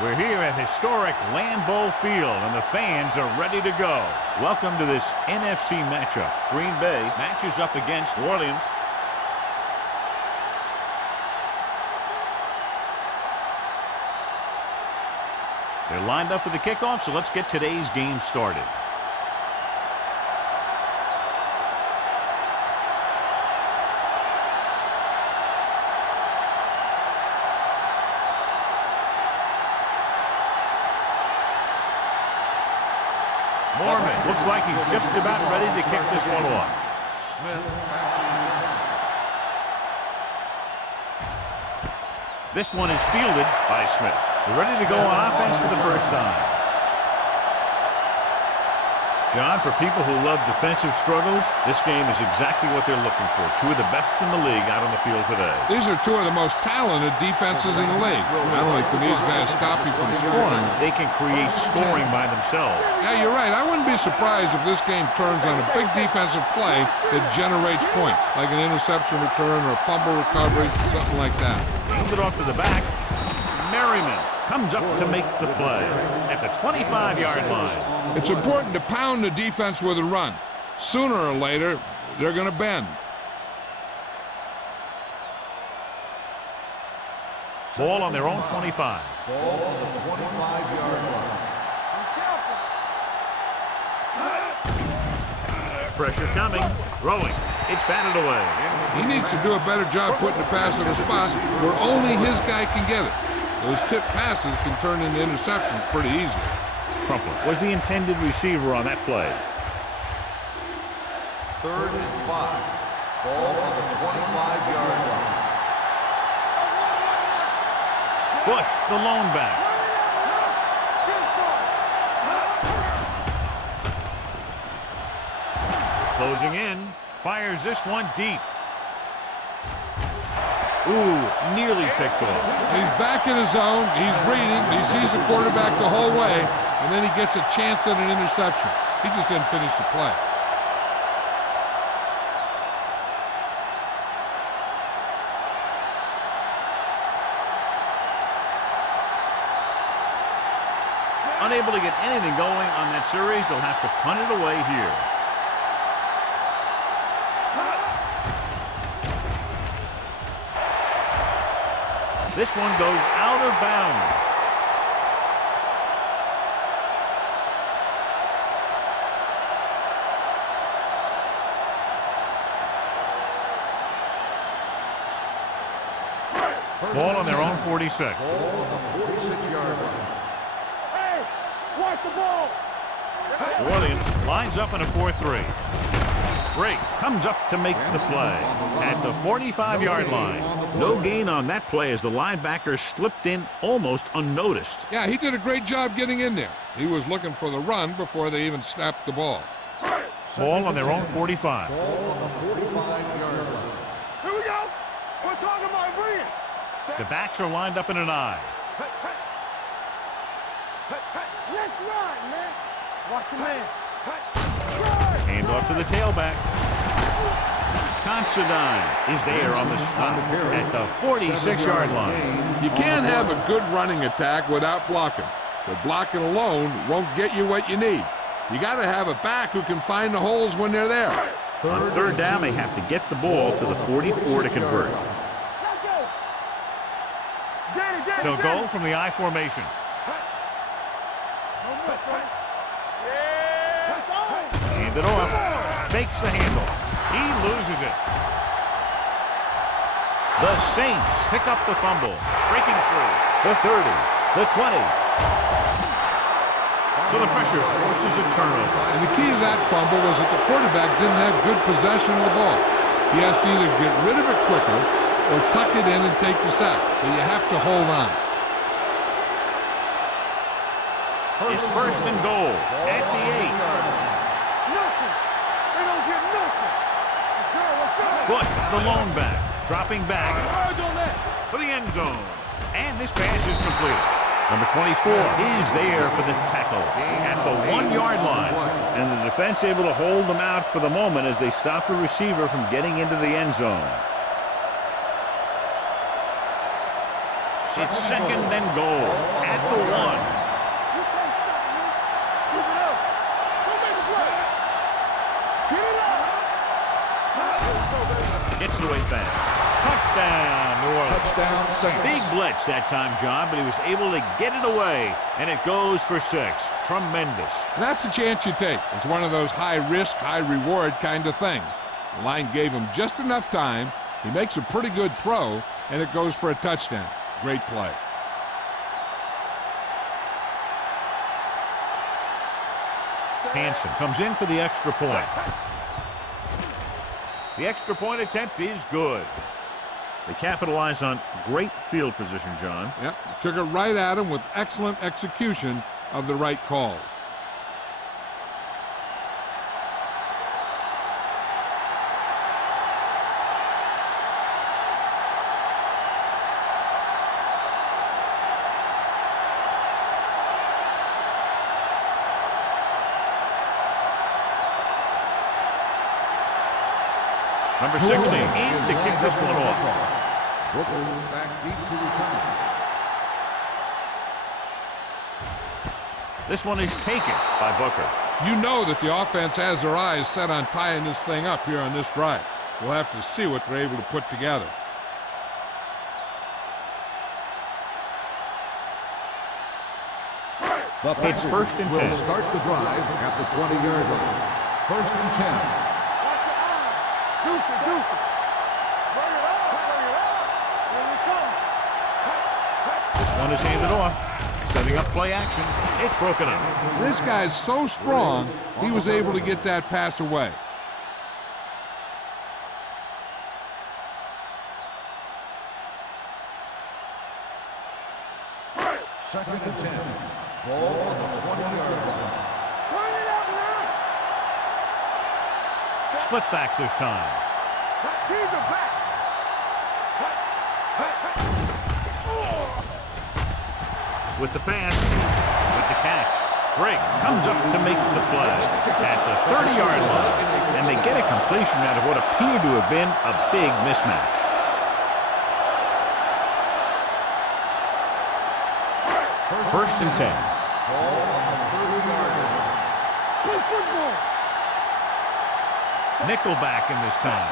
We're here at historic Lambeau Field, and the fans are ready to go. Welcome to this NFC matchup. Green Bay matches up against New Orleans. They're lined up for the kickoff, so let's get today's game started. Morgan looks like he's just about ready to kick this one off. This one is fielded by Smith. They're ready to go on offense for the first time. John, for people who love defensive struggles, this game is exactly what they're looking for. Two of the best in the league out on the field today. These are two of the most talented defenses in the league. Not only can these guys stop you from scoring, they can create scoring by themselves. Yeah, you're right. I wouldn't be surprised if this game turns on a big defensive play that generates points, like an interception return or a fumble recovery, something like that. Hand it off to the back. Merriman comes up to make the play at the 25-yard line. It's important to pound the defense with a run. Sooner or later, they're going to bend. Ball on their own 25. Ball on the 25-yard line. Pressure coming. Throwing. It's batted away. He needs to do a better job putting the pass in a spot where only his guy can get it. Those tip passes can turn into interceptions pretty easily. Crumpler was the intended receiver on that play. 3rd and 5. Ball on the 25-yard line. Bush, the lone back. Closing in. Fires this one deep. Ooh, nearly picked off. He's back in his zone. He's reading. He sees the quarterback the whole way, and then he gets a chance at an interception. He just didn't finish the play. Unable to get anything going on that series, they'll have to punt it away here. This one goes out of bounds. Ball on their own 46. Ball on the 46-yard line. Hey, watch the ball. New Orleans lines up in a 4-3. Drake comes up to make the play at the 45-yard line. No gain on that play as the linebacker slipped in almost unnoticed. Yeah, he did a great job getting in there. He was looking for the run before they even snapped the ball. Ball on their own 45. Ball on the 45-yard line. Here we go. We're talking about bringing. The backs are lined up in an eye. Let's run, man. Watch your man. Hand off to the tailback. Considine is there on the stop at the 46-yard line. You can't have a good running attack without blocking. But blocking alone won't get you what you need. You got to have a back who can find the holes when they're there. On 3rd down, they have to get the ball to the 44 to convert. They'll go from the I formation. Hand it off. Fakes the handle. He loses it. The Saints pick up the fumble. Breaking free. The 30. The 20. So the pressure forces a turnover. And the key to that fumble was that the quarterback didn't have good possession of the ball. He has to either get rid of it quicker or tuck it in and take the sack. But you have to hold on. It's 1st and goal at the 8. Nothing. They don't get nothing. Let's go. Bush, the lone back, dropping back for the end zone. And this pass is completed. Number 24 is there for the tackle at the 1-yard line. And the defense able to hold them out for the moment as they stop the receiver from getting into the end zone. It's 2nd and goal at the 1. You can't stop me. Keep it up. Don't make a play. Get it up. Gets it away fast. Touchdown, New Orleans. Touchdown, Saints. Big blitz that time, John, but he was able to get it away, and it goes for 6. Tremendous. And that's a chance you take. It's one of those high-risk, high-reward kind of thing. The line gave him just enough time. He makes a pretty good throw, and it goes for a touchdown. Great play. Hansen comes in for the extra point. The extra point attempt is good. They capitalize on great field position, John. Yep, took it right at him with excellent execution of the right calls. Number 60 in to kick this one off. Brooklyn back deep to return. This one is taken by Booker. You know that the offense has their eyes set on tying this thing up here on this drive. We'll have to see what they're able to put together. It's 1st and 10. Start the drive at the 20-yard line. 1st and 10. Watch your eyes. Deuces, deuces. Bring it up, bring it up. Here we come. This one is handed off. Setting up play action. It's broken up. This guy's so strong, he was able to get that pass away. Second and 10. Ball on the 20-yard line. Turn it up now. Split backs this time. Keep it back. With the pass, with the catch. Briggs comes up to make the play at the 30-yard line. And they get a completion out of what appeared to have been a big mismatch. First and 10. Ball on the 30-yard line. Play football. Nickelback in this time.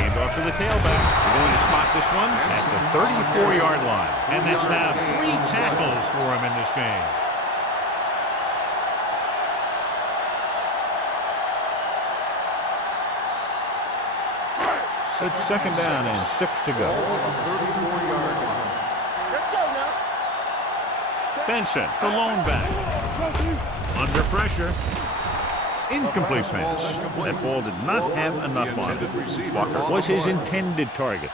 Hand off to the tailback. They're going to spot this one at the 34-yard line. And that's now 3 tackles for him in this game. It's 2nd down and 6 to go. Ball on the 34-yard line. Let's go now. Benson, the lone back. Under pressure. Incomplete pass. That ball did not have enough on it. Walker was his intended target.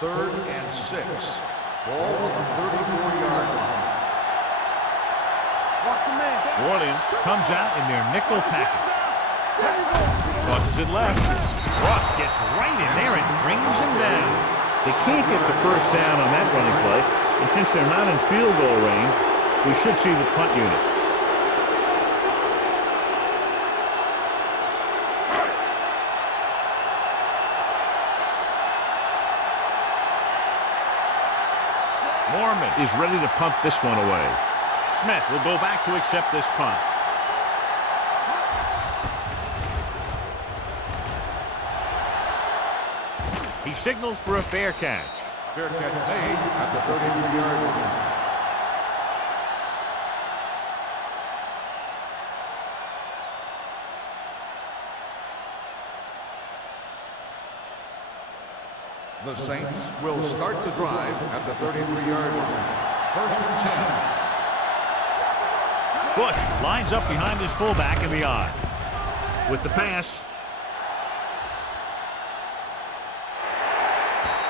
Third and 6. Ball on the 34-yard line. Watch your man. New Orleans comes out in their nickel package. Crosses it left. Ross gets right in there and brings him down. They can't get the first down on that running play, and since they're not in field goal range, we should see the punt unit. Mormon is ready to punt this one away. Smith will go back to accept this punt. He signals for a fair catch. Fair catch made at the 33-yard line. The Saints will start the drive at the 33-yard line. 1st and 10. Bush lines up behind his fullback in the I. With the pass.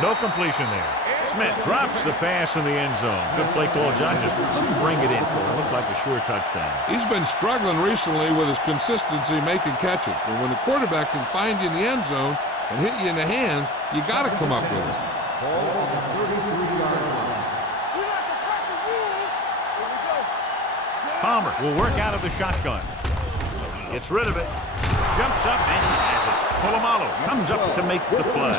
No completion there. Smith drops the pass in the end zone. Good play call. John just couldn't bring it in for it. Looked like a sure touchdown. He's been struggling recently with his consistency making catches. But when the quarterback can find you in the end zone and hit you in the hands, you got to come up with it. Ball on the 33-yard line. We like to crack the rules. Here we go. Palmer will work out of the shotgun. Gets rid of it. Jumps up and he has it. Polamalu comes up to make the play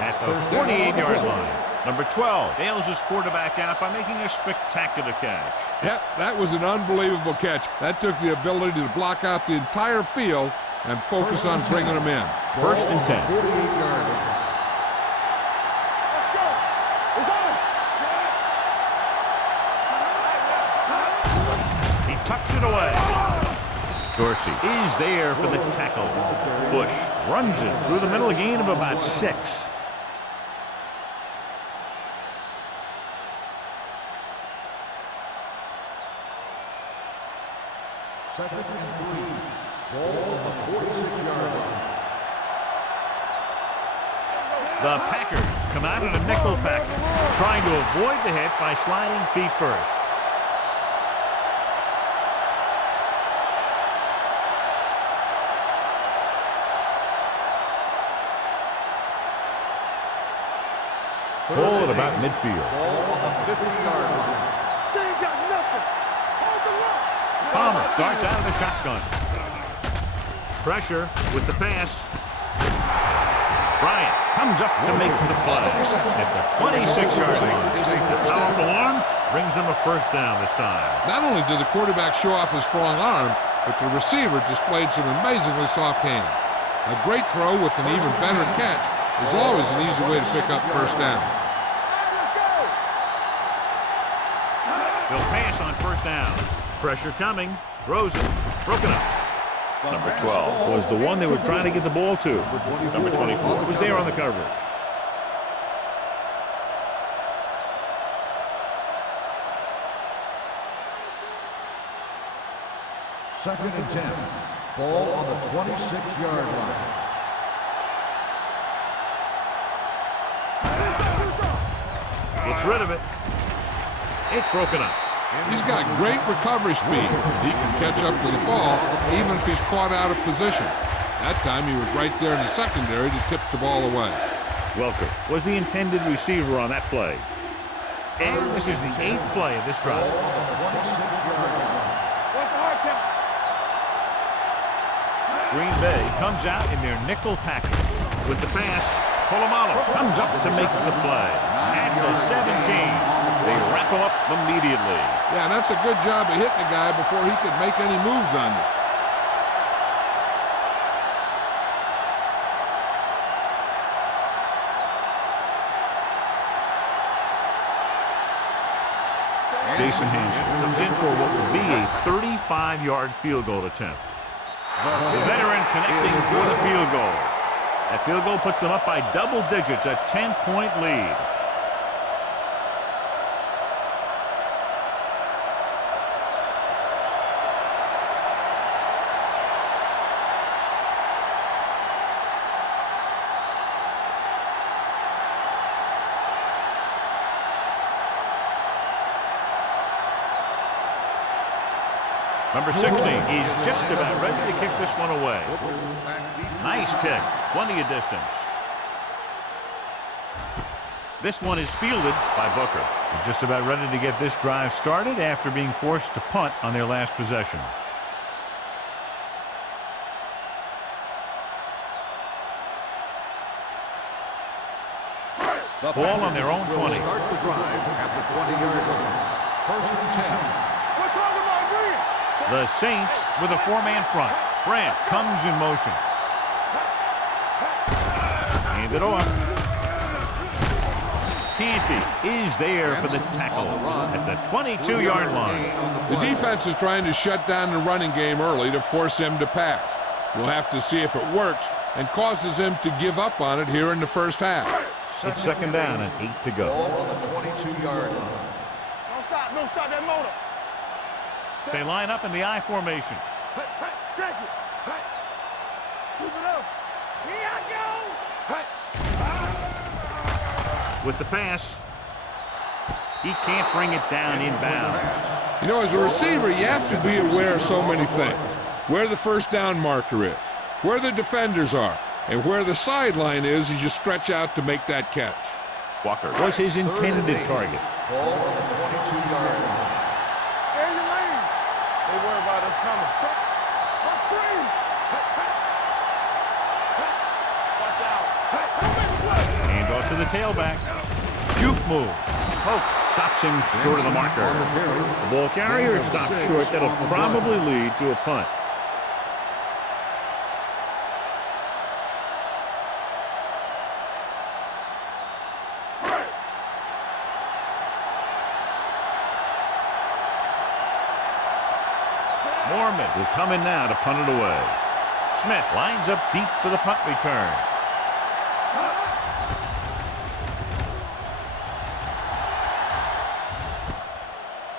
at the 48-yard line. Number 12 bails his quarterback out by making a spectacular catch. Yep, that was an unbelievable catch. That took the ability to block out the entire field and focus on bringing them in. First and 10. 48-yard line. Let's go. It's on. He tucks it away. Dorsey is there for the tackle. Bush runs it through the middle, a gain of about 6. Second and 3. Ball on the 46-yard line. The Packers come out in a nickel package, trying to avoid the hit by sliding feet first. Ball at about midfield. Ball on the 50-yard line. They ain't got nothing. Hold the rock. Palmer starts out of the shotgun. Pressure with the pass. Bryant comes up to make the play at the 26-yard line. The powerful arm brings them a first down this time. Not only did the quarterback show off his strong arm, but the receiver displayed some amazingly soft hands. A great throw with an even better catch is always an easy way to pick up first down. They'll pass on first down. Pressure coming. Throws it. Broken up. Number 12 was the one they were trying to get the ball to. Number 24 was there on the coverage. Second and 10. Ball on the 26-yard line. Gets rid of it. It's broken up. He's got great recovery speed. He can catch up to the ball even if he's caught out of position. That time he was right there in the secondary to tip the ball away. Welker was the intended receiver on that play. And this is the 8th play of this drive. Ball on the 26-yard line. What's the hard count? Green Bay comes out in their nickel package. With the pass, Polamalu comes up to make the play. At the 17. They wrap him up immediately. Yeah, and that's a good job of hitting a guy before he could make any moves on you. Jason Hanson comes in for what will be a 35-yard field goal attempt. The veteran connecting for the field goal. That field goal puts them up by double digits, a 10-point lead. Number 16, he's just about ready to kick this one away. Nice kick, plenty of distance. This one is fielded by Booker. They're just about ready to get this drive started after being forced to punt on their last possession. Ball on their own 20. Start the drive at the 20-yard line. First and 10. We're talking about Green. The Saints with a 4-man front. Branch comes in motion. Hand it off. Canty is there for the tackle at the 22-yard line. The defense is trying to shut down the running game early to force him to pass. We'll have to see if it works and causes him to give up on it here in the first half. It's second down and 8 to go. Ball on the 22-yard line. Don't stop that motor. They line up in the I formation. Check it. Keep it up. Here I go. With the pass, he can't bring it down inbounds. You know, as a receiver, you have to be aware of so many things. Where the first down marker is, where the defenders are, and where the sideline is as you stretch out to make that catch. Walker was his intended target. Ball on the 22-yard line. In your lane. They worry about us coming. My screen. the tailback. Juke move. Poke stops him short of the marker. The ball carrier stops short. That'll probably lead to a punt. Mormon will come in now to punt it away. Smith lines up deep for the punt return.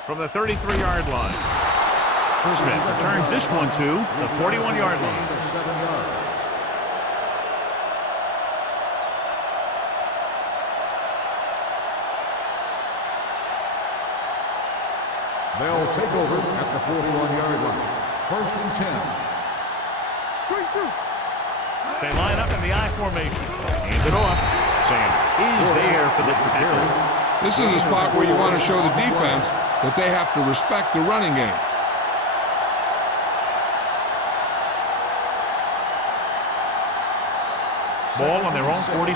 From the 33-yard line. Smith returns this one to the 41-yard line. They'll take over at the 41-yard line. 1st and 10. They line up in the I formation. Hands it off. Sanders is there for the tackle. This is a spot where you want to show the defense that they have to respect the running game. Ball on their own 45.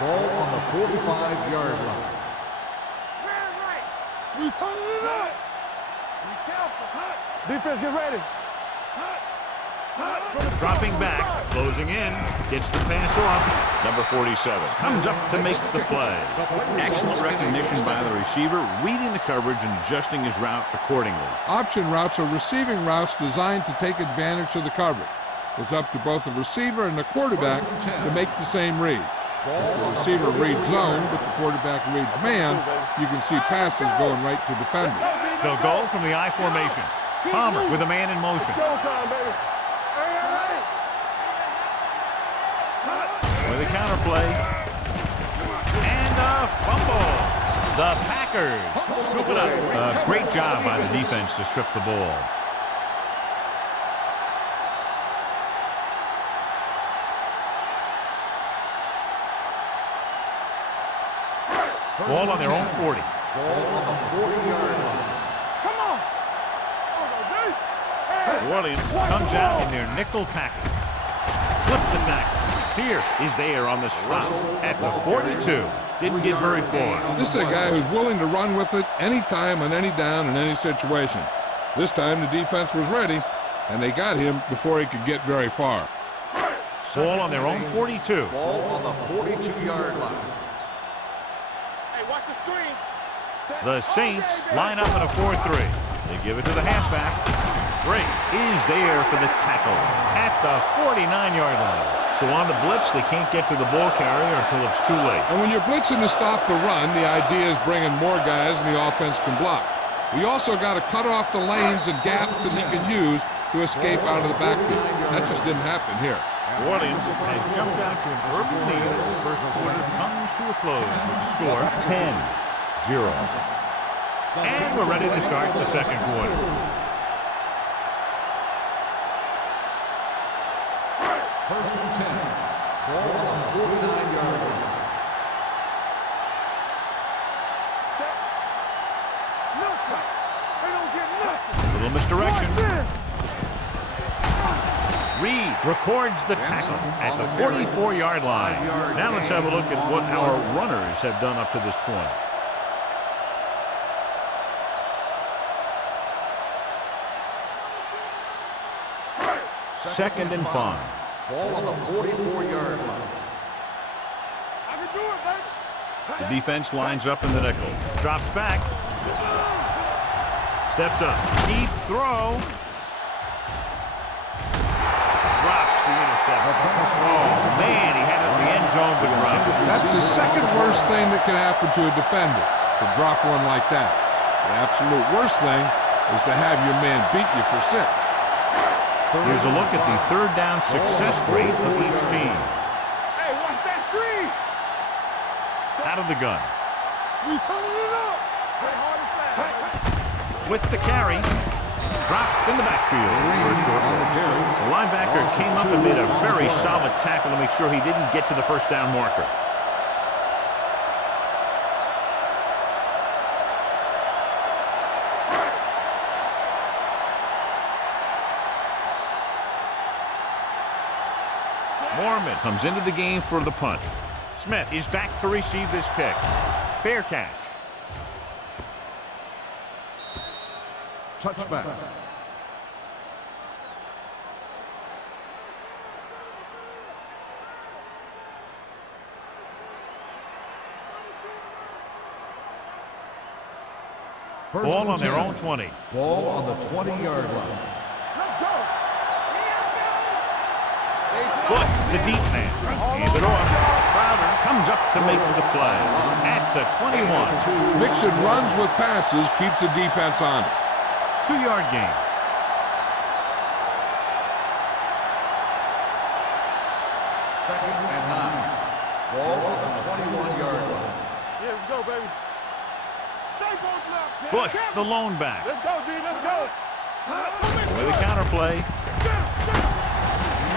Ball on the 45-yard line. We turning it up. Be careful. Defense, get ready. Dropping back, closing in, gets the pass off. Number 47 comes up to make the play. Excellent recognition by the receiver, reading the coverage and adjusting his route accordingly. Option routes are receiving routes designed to take advantage of the coverage. It's up to both the receiver and the quarterback to make the same read. If the receiver reads zone, but the quarterback reads man, you can see passes going right to defenders. They'll go from the I formation. Palmer with a man in motion. Showtime, baby. With a counterplay. And a fumble. The Packers scoop it up. A great job by the defense to strip the ball. Ball on their own 40. Ball on the 40-yard line. Come on. New Orleans comes out in their nickel package. Slips the tackle. Pierce is there on the stop at the 42. Didn't get very far. This is a guy who's willing to run with it anytime, on any down, in any situation. This time the defense was ready, and they got him before he could get very far. Ball on their own 42. Ball on the 42-yard line. Hey, watch the screen. The Saints line up in a 4-3. They give it to the halfback. Drake is there for the tackle at the 49-yard line. So on the blitz, they can't get to the ball carrier until it's too late. And when you're blitzing to stop the run, the idea is bringing more guys and the offense can block. We also got to cut off the lanes and gaps that he can use to escape out of the backfield. That just didn't happen here. New Orleans has jumped out to an early lead as the first quarter comes to a close with the score 10-0. And we're ready to start the second quarter. First and 10. Ball on the 49-yard line. They don't get nothing. Little misdirection. Reed records the tackle at the 44-yard line. Now let's have a look at what our runners have done up to this point. Second and 5. Ball on the 44-yard line. I can do it, baby. The defense lines up in the nickel. Drops back. Steps up. Deep throw. Drops the interception. Oh, man, he had it in the end zone, but dropped it. That's the second worst thing that can happen to a defender, to drop one like that. The absolute worst thing is to have your man beat you for 6. Here's a look at the third down success rate of each team. Hey, watch that screen. Out of the gun. We turning it up. Hey, hard and fast. With the carry. Dropped in the backfield for a short loss. The linebacker came up and made a very solid tackle to make sure he didn't get to the first down marker. Mormon comes into the game for the punt. Smith is back to receive this kick. Fair catch. Touchback. Ball on their own 20. Ball on the 20-yard line. Let's go. Bush, the deep man. Hand it off. Crowder comes up to make the play at the 21. Mixing runs with passes keeps the defense on it. 2-yard gain. Second and 9. Ball on the 21-yard line. Yeah, let's go, baby. Stay both left. Bush, the lone back. Let's go, D. Let's go. With a counterplay.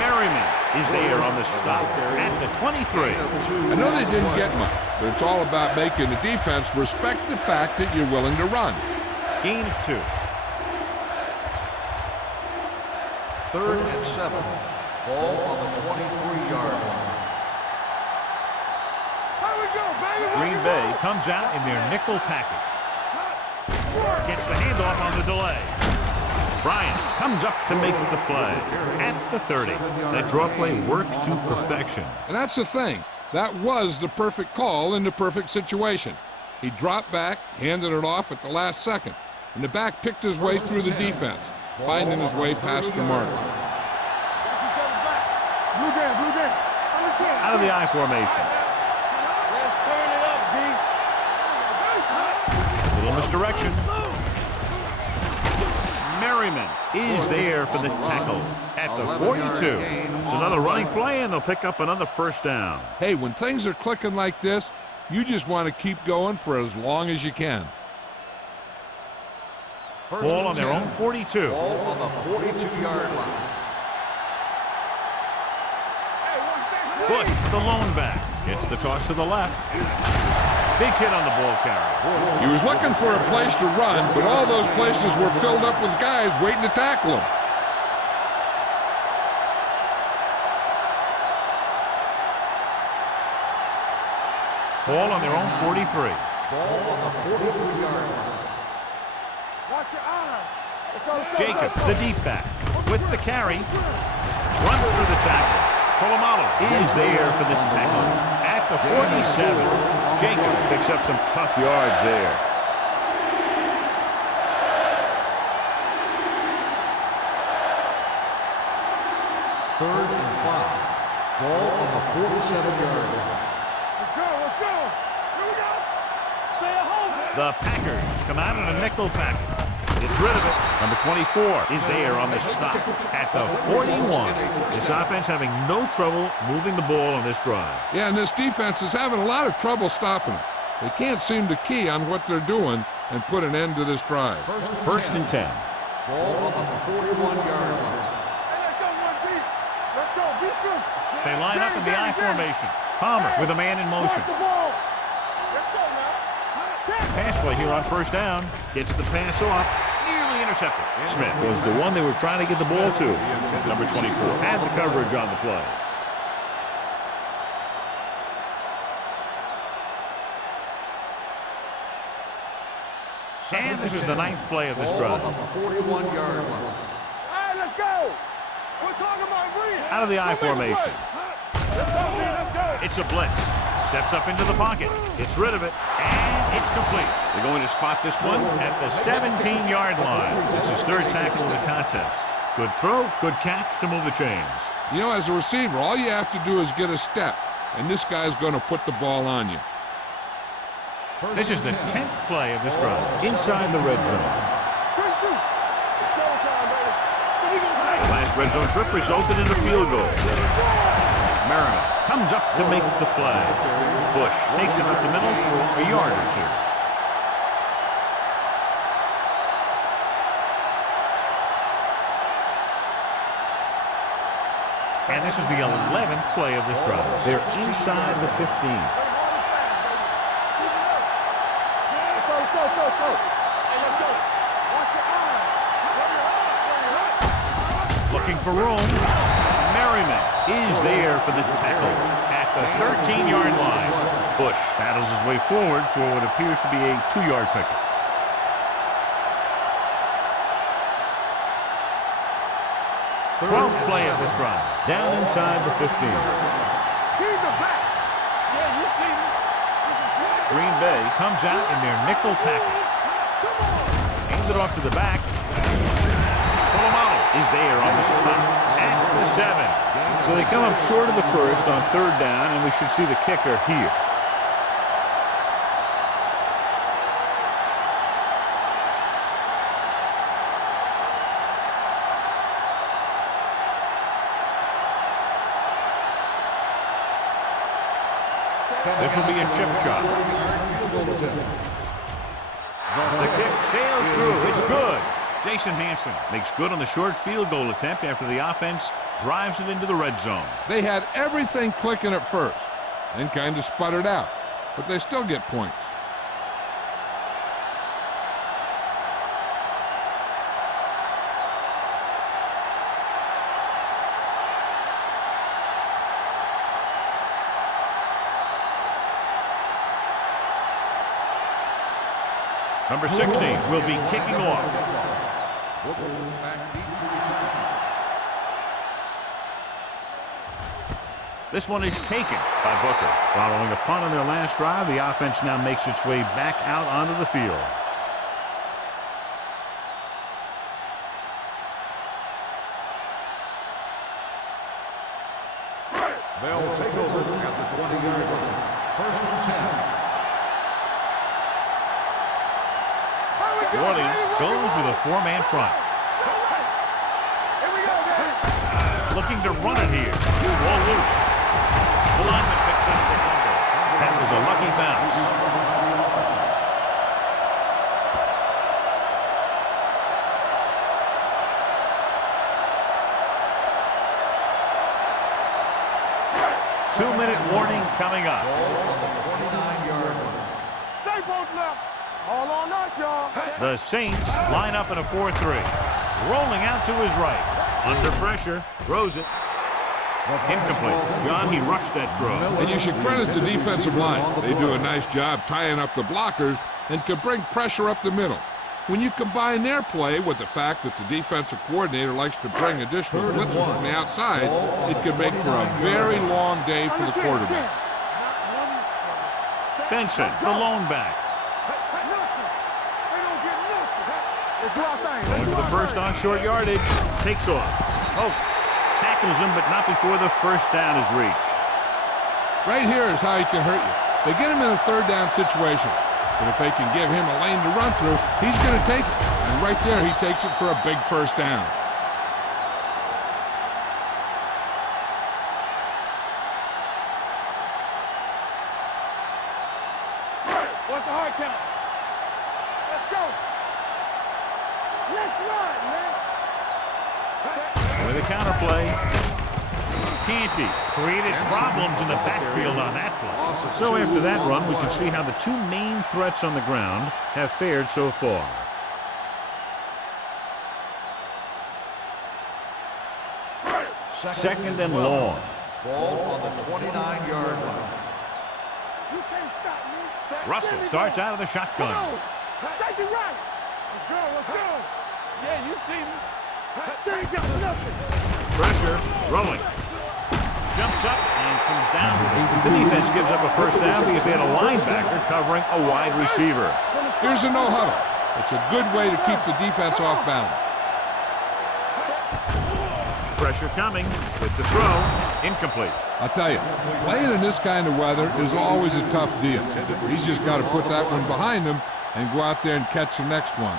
Merriman is there on the stop at the 23. I know they didn't get much, but it's all about making the defense respect the fact that you're willing to run. Gain of 2. Third and 7. Ball on the 23-yard line. Here we go, baby. Green Bay comes out in their nickel package. Gets the handoff on the delay. Bryant comes up to make the play at the 30. That draw play works to perfection. And that's the thing. That was the perfect call in the perfect situation. He dropped back, handed it off at the last second, and the back picked his way through the defense, finding his way past the marker. Blue game, blue game. Out of the I formation. Let's turn it up, D. Little misdirection. Merriman is there for the tackle at the 42. It's another running play, and they'll pick up another first down. Hey, when things are clicking like this, you just want to keep going for as long as you can. Ball on their own 42. Ball on the 42-yard line. Bush, the lone back, gets the toss to the left. Big hit on the ball carrier. He was looking for a place to run, but all those places were filled up with guys waiting to tackle him. Ball on their own 43. Ball on the 43-yard line. Watch your eyes. Let's go, let's go, Jacob, let's go. the deep back, with the carry, runs through the tackle. Polamalu is there for the tackle at the 47. Jacob picks up some tough yards there. Third and 5. Ball on the 47-yard line. Let's go, let's go. Here we go. Stay at home. The Packers come out in a nickel package. Gets rid of it. Number 24 is there on the stop at the 41. This offense having no trouble moving the ball on this drive. Yeah, and this defense is having a lot of trouble stopping them. They can't seem to key on what they're doing and put an end to this drive. First and 10. Ball on the 41-yard line. Hey, let's go, one deep. Let's go, beat this. They line up in the I formation. Palmer with a man in motion. Watch the ball. Let's go now. Pass play here on first down. Gets the pass off. Nearly intercepted. Smith was the one they were trying to get the ball to. Number 24 had the coverage on the play. And this is the 9th play of this Ball drive. on the 41-yard line. All right, let's go. We're talking about breathe. Out of the I formation. Let's go, D. Let's go. It's a blitz. Steps up into the pocket. Gets rid of it. And it's complete. They're going to spot this one at the 17-yard line. It's his third tackle in the contest. Good throw, good catch to move the chains. You know, as a receiver, all you have to do is get a step, and this guy's going to put the ball on you. This is the 10th play of this drive. Inside the red zone. Quick shoot. It's showtime, baby. So we gonna The say, last red zone trip resulted in a field goal. Merriman comes up to make the play. Bush takes it up the middle for a yard or two. And this is the 11th play of this drive. They're inside the 15. let's go, let's go, let's go, let's go. Hey, let's go. Watch your eyes. Hurry up. Looking for room. Merriman is there for the tackle at the 13-yard line. Bush battles his way forward for what appears to be a 2-yard pickup. Twelfth play of this drive. Down inside the 15. He's the back. Yeah, you see me. Green Bay comes out in their nickel package. Hands it off to the back. Polamalu is there on the stop at the 7. So they come up short of the first on 3rd down, and we should see the kicker here. This will be a chip shot. The kick sails through. It's good. Jason Hanson makes good on the short field goal attempt after the offense drives it into the red zone. They had everything clicking at first and kind of sputtered out, but they still get points. Number 16 will be kicking off. This one is taken by Booker. Following a punt on their last drive, the offense now makes its way back out onto the field. They'll take over at the 20-yard line. 1st and 10. Williams goes with a 4-man front. Here we go, man. Looking to run it here. Ball loose. The lineman picks up the fumble. That was a lucky bounce. Two-minute warning coming up. Ball on the 29-yard line. Stay both left. All on us, y'all. The Saints line up in a 4-3. Rolling out to his right. Under pressure. Throws it. Incomplete. John, he rushed that throw. And you should credit the defensive line. They do a nice job tying up the blockers and can bring pressure up the middle. When you combine their play with the fact that the defensive coordinator likes to bring additional blitzers from the outside, it can make for a very long day for the quarterback. Benson, the lone back. Going for the first on short yardage. Takes off. Oh, tackles him, but not before the first down is reached. Right here is how he can hurt you. They get him in a 3rd down situation. But if they can give him a lane to run through, he's going to take it. And right there, he takes it for a big first down. What's the hard count? Let's go. Let's run, man. With a counterplay. Canty created problems in the backfield on that play. So after that run, we can see how the two main threats on the ground have fared so far. Second and long. Ball on the 29-yard line. You can't stop me. Russell starts out of the shotgun. Take it right. Let's go, let's go. Yeah, you see me. They ain't got nothing. Pressure, throwing. Jumps up and comes down. The defense gives up a first down because they had a linebacker covering a wide receiver. Here's a no-huddle. It's a good way to keep the defense off balance. Pressure coming with the throw. Incomplete. I'll tell you, playing in this kind of weather is always a tough deal. He's just got to put that one behind him and go out there and catch the next one.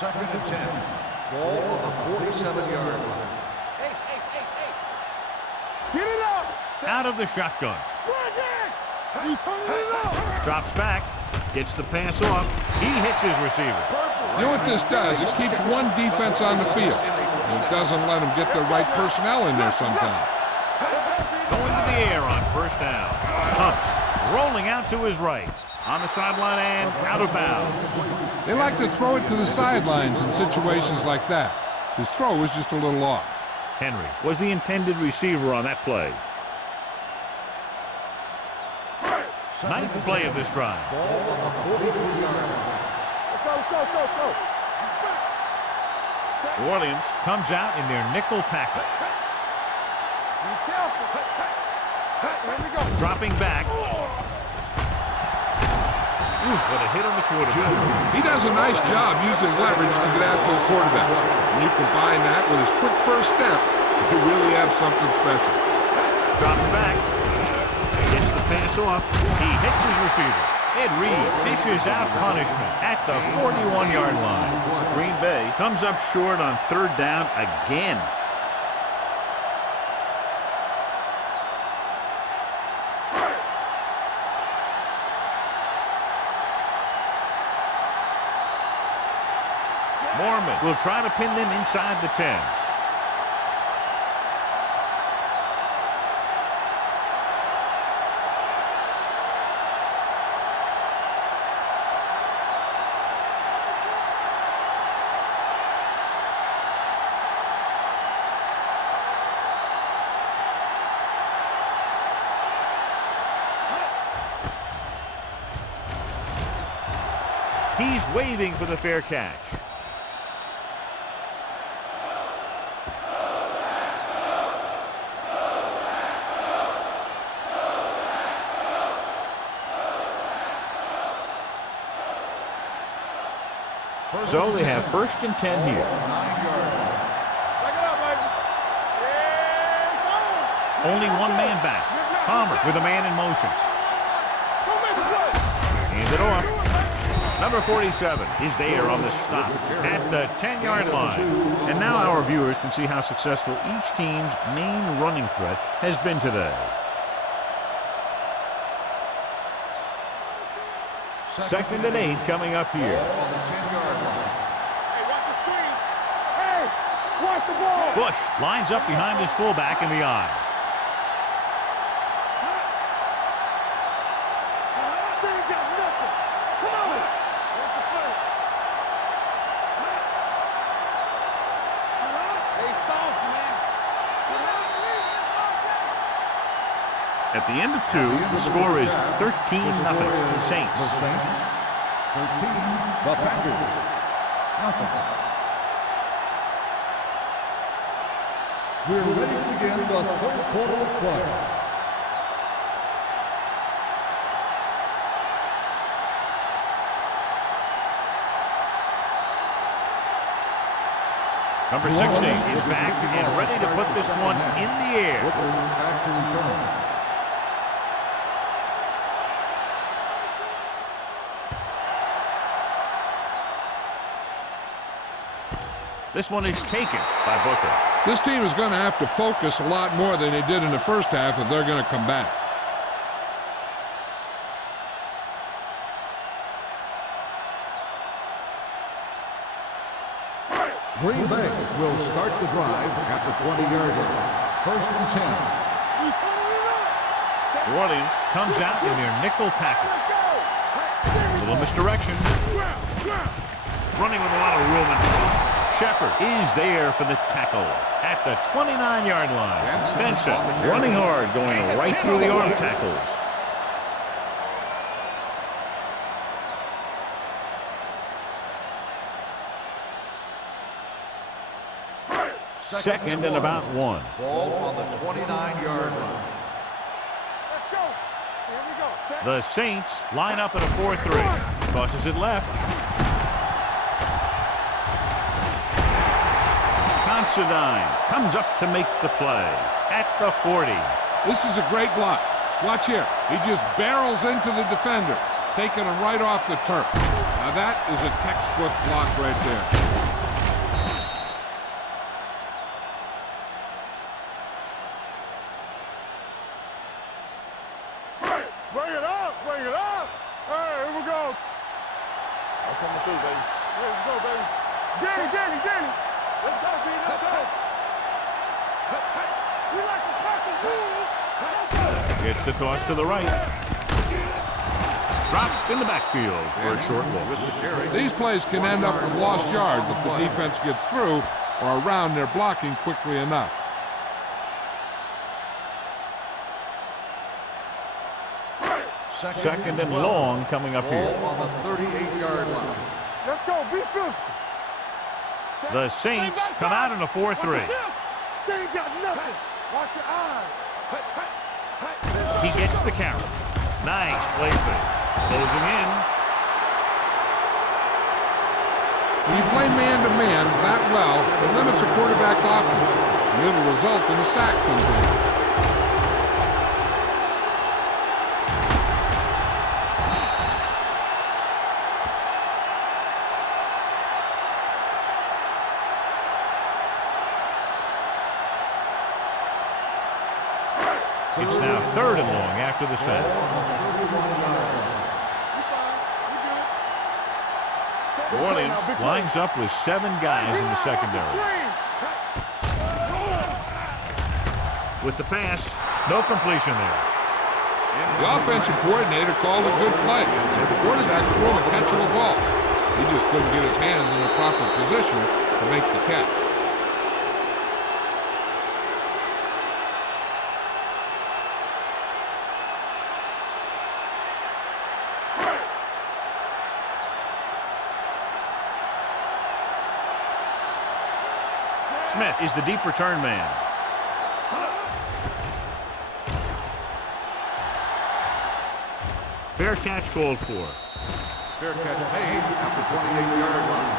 Second and 10. Ball on the 47-yard line. Get it up. Out of the shotgun. Run again. You turn it up. Drops back. Gets the pass off. He hits his receiver. You know what this does? It keeps one defense on the field. And it doesn't let them get the right personnel in there sometimes. Going to the air on first down. Pumps. Rolling out to his right. On the sideline and out of bounds. They like to throw it to the sidelines in situations like that. His throw was just a little off. Henry was the intended receiver on that play. Ninth play of this drive. Ball on the 43-yard line. Let's go. New Orleans comes out in their nickel package. Be careful. Here we go. Dropping back. Ooh, what a hit on the quarterback. He does a nice job using leverage to get after the quarterback. When you combine that with his quick first step, you really have something special. Drops back. Gets the pass off. He hits his receiver. Ed Reed dishes out punishment at the 41-yard line. Green Bay comes up short on third down again. Mormon will try to pin them inside the 10. He's waiting for the fair catch. So they have first and 10 here. 9-yard line. Back it up, baby. Yeah, Only one man back. Palmer with a man in motion. don't make a play. Hand it off. Number 47 is there on the stop at the 10-yard line. And now our viewers can see how successful each team's main running threat has been today. Second and 8 coming up here. Ball on the 10-yard line. Hey, watch the screen. Hey, watch the ball. Bush lines up behind his fullback in the eye. They ain't got nothing. Come on. What's the play? Hey, soft, man. At the end of 2, the score is 13-0. Saints. The Saints. 13. The Packers. Nothing. We're ready to begin the third quarter of play. Number 60 is back and ready to put this one in the air. Back to return. This one is taken by Booker. This team is going to have to focus a lot more than they did in the first half if they're going to come back. Green Bay will start the drive at the 20-yard line. First and 10. New Orleans comes out in their nickel package. A little misdirection. Running with a lot of room in front. Shepard is there for the tackle at the 29-yard line. Benson running hard, going right through the arm tackles. Second and about 1. Ball on the 29-yard line. Let's go. Here we go. Set. The Saints line up in a 4-3. Tosses it left. Considine comes up to make the play at the 40. This is a great block. Watch here. He just barrels into the defender, taking him right off the turf. Now that is a textbook block right there. Bring it up. Bring it up. Hey, here we go. I'm coming through, baby. Let's go, baby. Danny. Let's go, B. Let's go. We like to tackle rules. Gets the toss to the right. Dropped in the backfield for a short loss. These plays can end up with lost yards if the defense gets through or around their blocking quickly enough. Second and long coming up here. Ball on the 38-yard line. Let's go. Be physical. The Saints come out in a 4-3. They ain't got nothing. Watch your eyes. He gets the carry. Nice play fake. Closing in. When you play man-to-man that well, it limits a quarterback's options, and it'll result in a sack sometimes. It's now 3rd and long after the sack. New Orleans lines up with 7 guys in the secondary. With the pass, no completion there. The offensive coordinator called a good play. The quarterback threw him a catchable ball. He just couldn't get his hands in the proper position to make the catch. Smith is the deep return man. Fair catch called for. Fair catch made at the 28-yard line.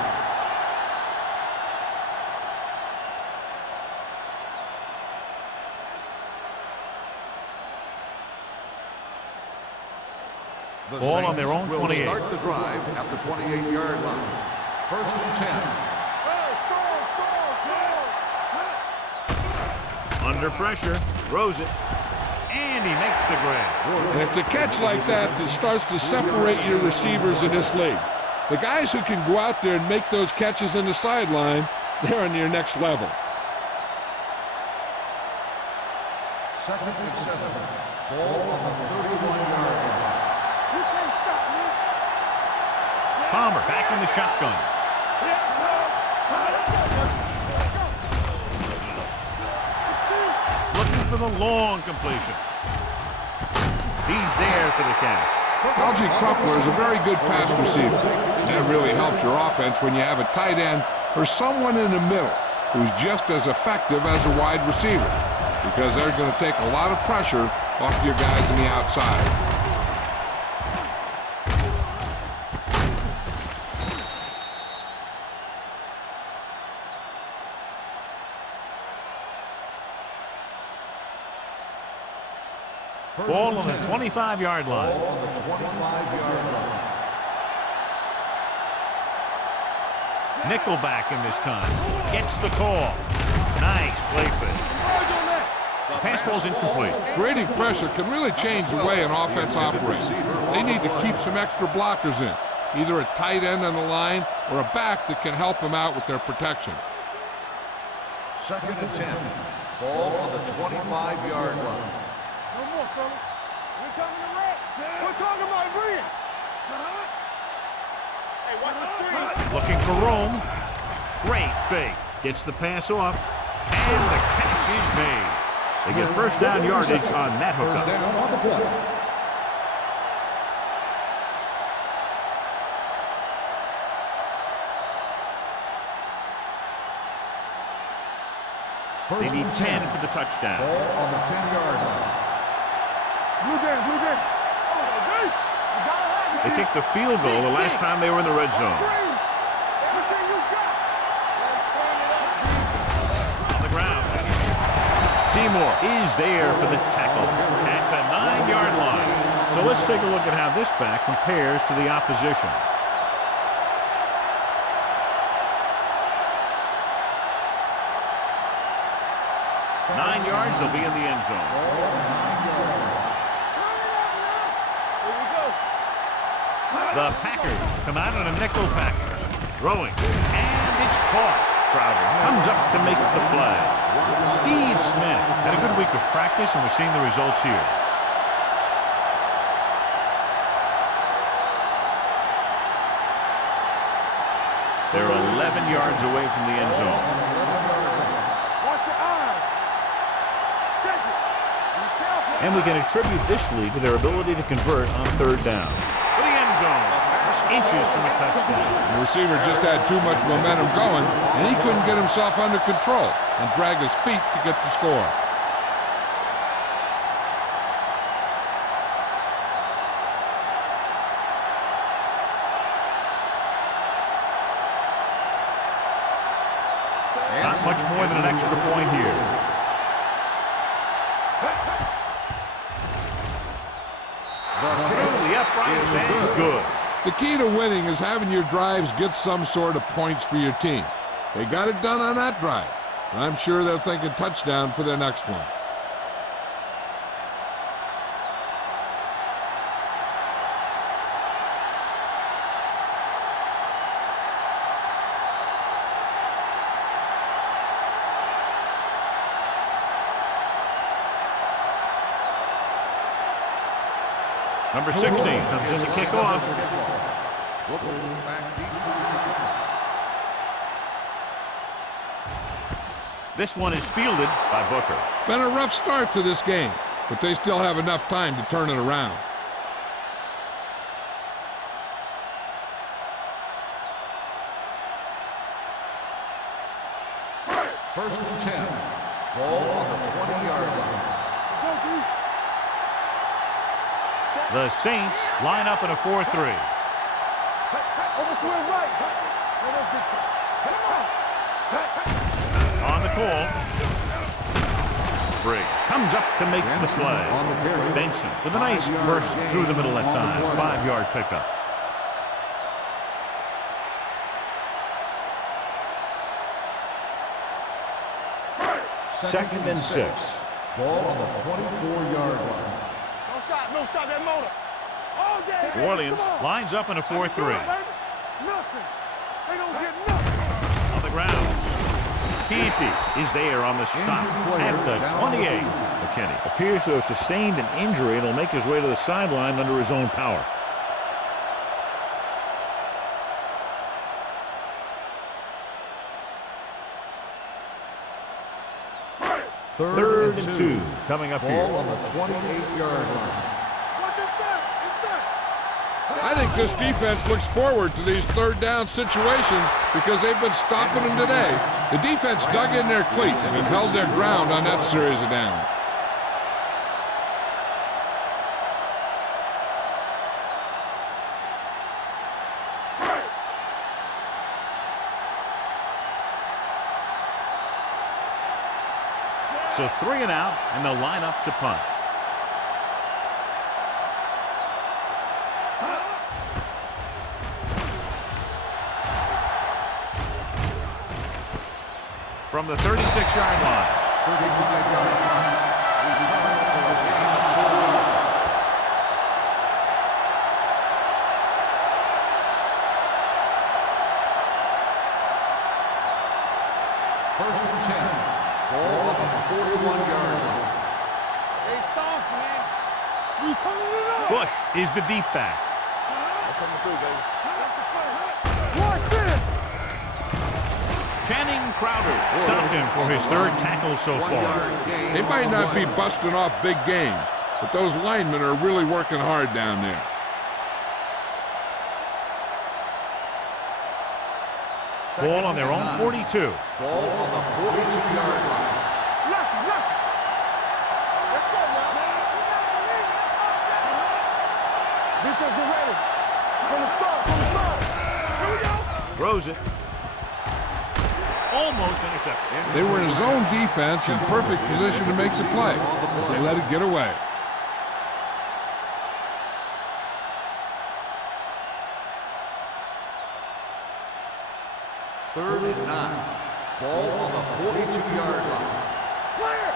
The Ball Saints on their own will 28. Start the drive at the 28-yard line. 1st and 10. Under pressure, throws it, and he makes the grab. And it's a catch like that that starts to separate your receivers in this league. The guys who can go out there and make those catches on the sideline, they're on your next level. 2nd and 7. Ball on the 31-yard line. You can't stop me. Palmer back in the shotgun. Looking for the long completion. He's there for the catch. Algie Crumpler is a very good pass receiver. That really helps your offense when you have a tight end or someone in the middle who's just as effective as a wide receiver, because they're going to take a lot of pressure off your guys on the outside. Ball on the 25-yard line. Ball on the 25-yard line. Nickelback in this time. Gets the call. Nice play fake. The pass falls incomplete. Grading pressure can really change the way an offense operates. They need to keep some extra blockers in, either a tight end on the line or a back that can help them out with their protection. 2nd and 10. Ball on the 25-yard line. No more, fellas. We're coming to red. We're talking about green. Hey, watch the screen. Looking for room. Great fake. Gets the pass off. And the catch is made. They get first down yardage on that First hookup. down on the play. They need 10 for the touchdown. Ball on the 10-yard line. Blue game, blue game. Oh, you gotta have it. They kicked the field goal the last time they were in the red zone. Green. Everything you got. Let's turn it up. On the ground. Seymour is there for the tackle at the 9-yard line. So let's take a look at how this back compares to the opposition. Nine yards, they'll be in the end zone. The Packers come out in a nickel package. Throwing. And it's caught. Crowder comes up to make the play. Steve Smith had a good week of practice, and we're seeing the results here. They're 11 yards away from the end zone. Watch your eyes. Check it. Be careful. And we can attribute this lead to their ability to convert on third down. For the end zone, inches from a touchdown. The receiver just had too much momentum going, and he couldn't get himself under control and drag his feet to get the score. Not much more than an extra point here. Through the uprights and good. The key to winning is having your drives get some sort of points for your team. They got it done on that drive. I'm sure they'll think a touchdown for their next one. Number 16 comes in to kick off. This one is fielded by Booker. Been a rough start to this game, but they still have enough time to turn it around. First and 10. Ball on the 20-yard line. The Saints line up in a 4-3. Over swing right. On the call. Briggs comes up to make the play. Benson with a nice burst through the middle that time. 5-yard pickup. Second and 6. Ball on the 24-yard line. No, stop that motor. All day. New Orleans lines up in a 4-3. Nothing. They don't get nothing. On the ground. Canty is there on the stop at the 28. McKinney appears to have sustained an injury and will make his way to the sideline under his own power. Third and 2 coming up here. Ball on the 28-yard line. I think this defense looks forward to these third down situations because they've been stopping them today. The defense dug in their cleats and held their ground on that series of downs. So 3 and out, and they'll line up to punt. From the 36-yard line. 35-yard line. First and 10. Ball at the 41-yard line. Hey, soft, man. You turning it up. Bush is the deep back. Coming through, baby. Watch this. Channing Crowder stopped him for his third tackle so far. They might not be busting off big games, but those linemen are really working hard down there. Ball on their own 42. Ball on the 42-yard line. Lucky. Let's go, man. Defense, get ready. From the start. Here we go. Throws it. Almost intercepted. They were in zone defense in perfect position to make the play, but they let it get away. Third and 9. Ball on the 42-yard line. Clear.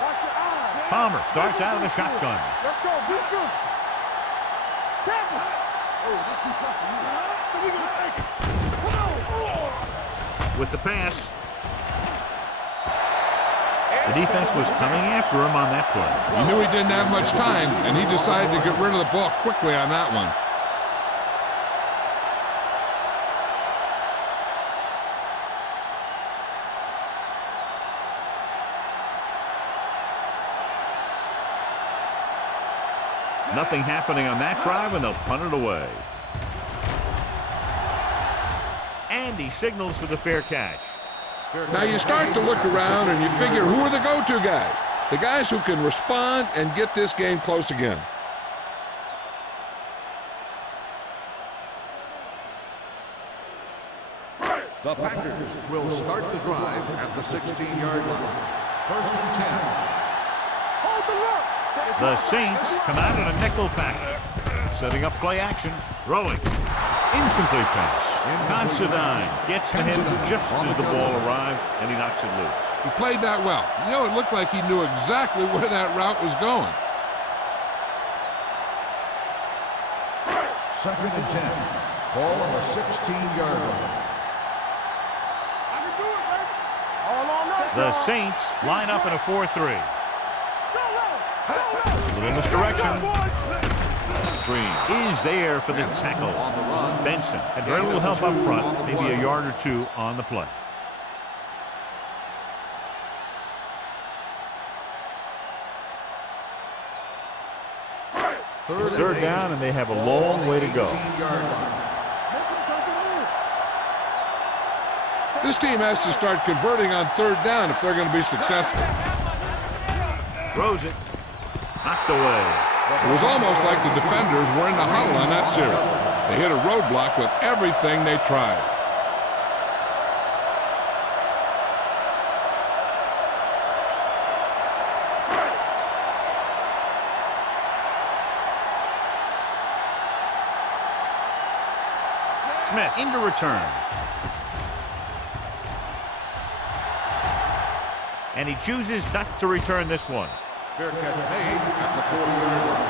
Watch your eyes. Palmer starts out of the shotgun. Let's go. Defense. Tackle. Oh, this is tough for you. So we're going to take it. Come on. With the pass. The defense was coming after him on that play. He knew he didn't have much time, and he decided to get rid of the ball quickly on that one. Nothing happening on that drive, and they'll punt it away. And he signals for the fair catch. Now you start to look around and you figure, who are the go-to guys? The guys who can respond and get this game close again. The Packers will start the drive at the 16-yard line. 1st and 10. Hold the look. The Saints come out in a nickel package. Setting up play action. Throwing. Incomplete pass. Considine gets to him just as the ball arrives, and he knocks it loose. He played that well. You know, it looked like he knew exactly where that route was going. 2nd and 10. Ball on the 16-yard line. I can do it, baby. All on us. The Saints line up in a 4-3. Little misdirection. Green is there for the tackle. On the run. Benson had very little help up front, maybe a yard or two on the play. It's third down, and they have a long way to go. This team has to start converting on third down if they're going to be successful. Throws it. Knocked away. It was almost like the defenders were in the huddle on that series. They hit a roadblock with everything they tried. Smith into return. And he chooses not to return this one. Fair catch made at the 40-yard line.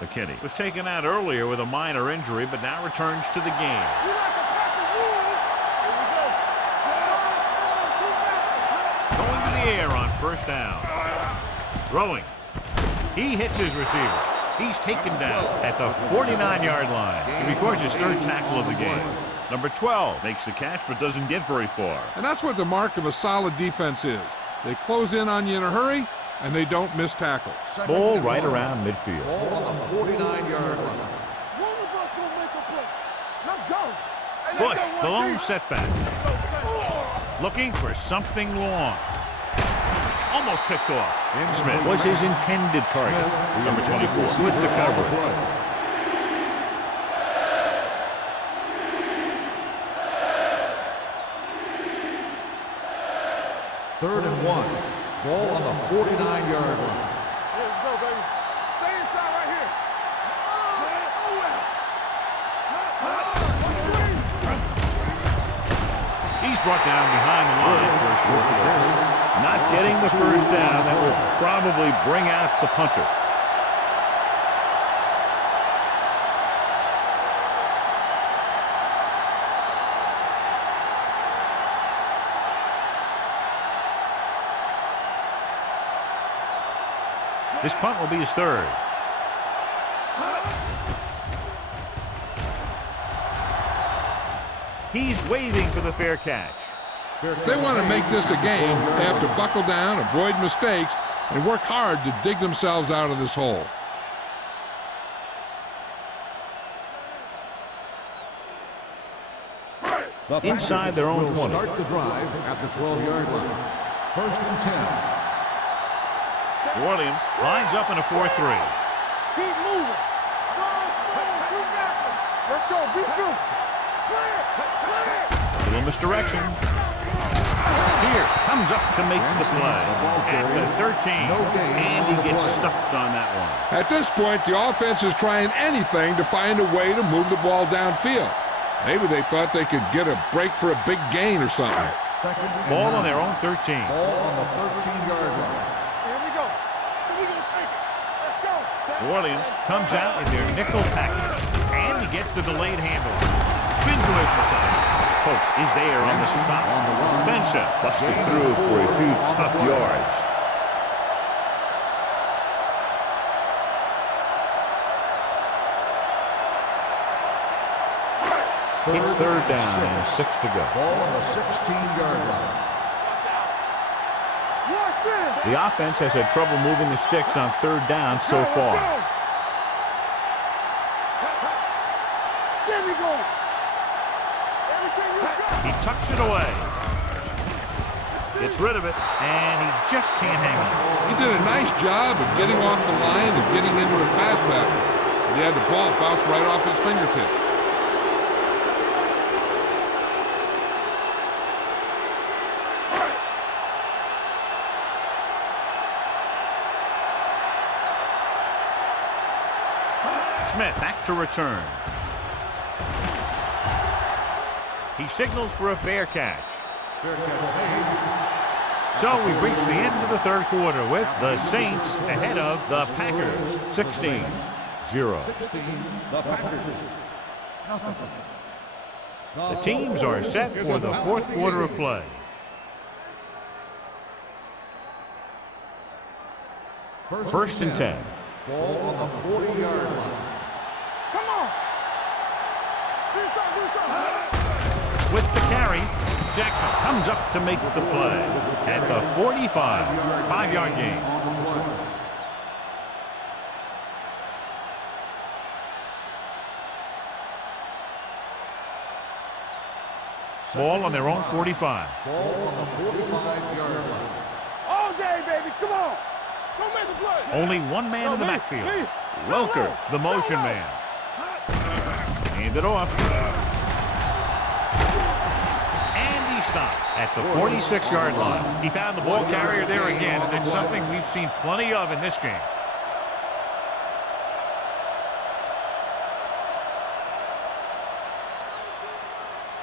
McKinney was taken out earlier with a minor injury, but now returns to the game. Going to the air on 1st down. Throwing. He hits his receiver. He's taken down at the 49-yard line. He records his 3rd tackle of the game. Number 12 makes the catch but doesn't get very far. And that's what the mark of a solid defense is. They close in on you in a hurry, and they don't miss tackles. Ball right around midfield. Ball on the 49-yard line. One of us gonna make a play. Let's go. Hey, Bush, let's go, the lone YG. setback. Looking for something long. Almost picked off. Smith was his intended target. Number 24 with the coverage. 3rd and 1. Ball on the 49-yard line. Here we go, baby. Stay inside right here. He's brought down behind the line for a short loss. Not getting the 1st down. That will probably bring out the punter. This punt will be his 3rd. He's waving for the fair catch. If they want to make this a game, they have to buckle down, avoid mistakes, and work hard to dig themselves out of this hole. Inside their own 20. Start the drive at the 12-yard line. 1st and 10. New Orleans lines up in a 4-3. Keep moving. Let's go. Be physical. Play it. Play it. Little misdirection. Pierce comes up to make the play at the 13, and he gets stuffed on that one. At this point, the offense is trying anything to find a way to move the ball downfield. Maybe they thought they could get a break for a big gain or something. Ball on their own 13. Ball on the 13-yard line. Here we go. We're going to take it. Let's go. New Orleans comes out in their nickel package, and he gets the delayed handoff. Spins away from the top. Pope is there on the stop. On the run. Benson busted through for a few tough yards. It's third down and 6 to go. Ball on the 16-yard line. The offense has had trouble moving the sticks on third down so far. He tucks it away. Gets rid of it, and he just can't hang on. He did a nice job of getting off the line and getting into his pass pattern. He had the ball bounce right off his fingertip. Smith back to return. He signals for a fair catch. Fair catch made. So we've reached the end of the third quarter with the Saints ahead of the Packers, 16-0. 16, the Packers. Nothing. The teams are set for the fourth quarter of play. First and 10. Ball on the 40-yard line. Come on. Do something. With the carry, Jackson comes up to make the play at the 45, 5-yard gain. Ball on their own 45. Ball on the 45-yard line. All day, baby. Come on. Don't make the play. Only one man in the backfield. Welker, the motion man. Hand it off. And he stopped at the 46-yard line. He found the ball carrier there again, and that's something we've seen plenty of in this game.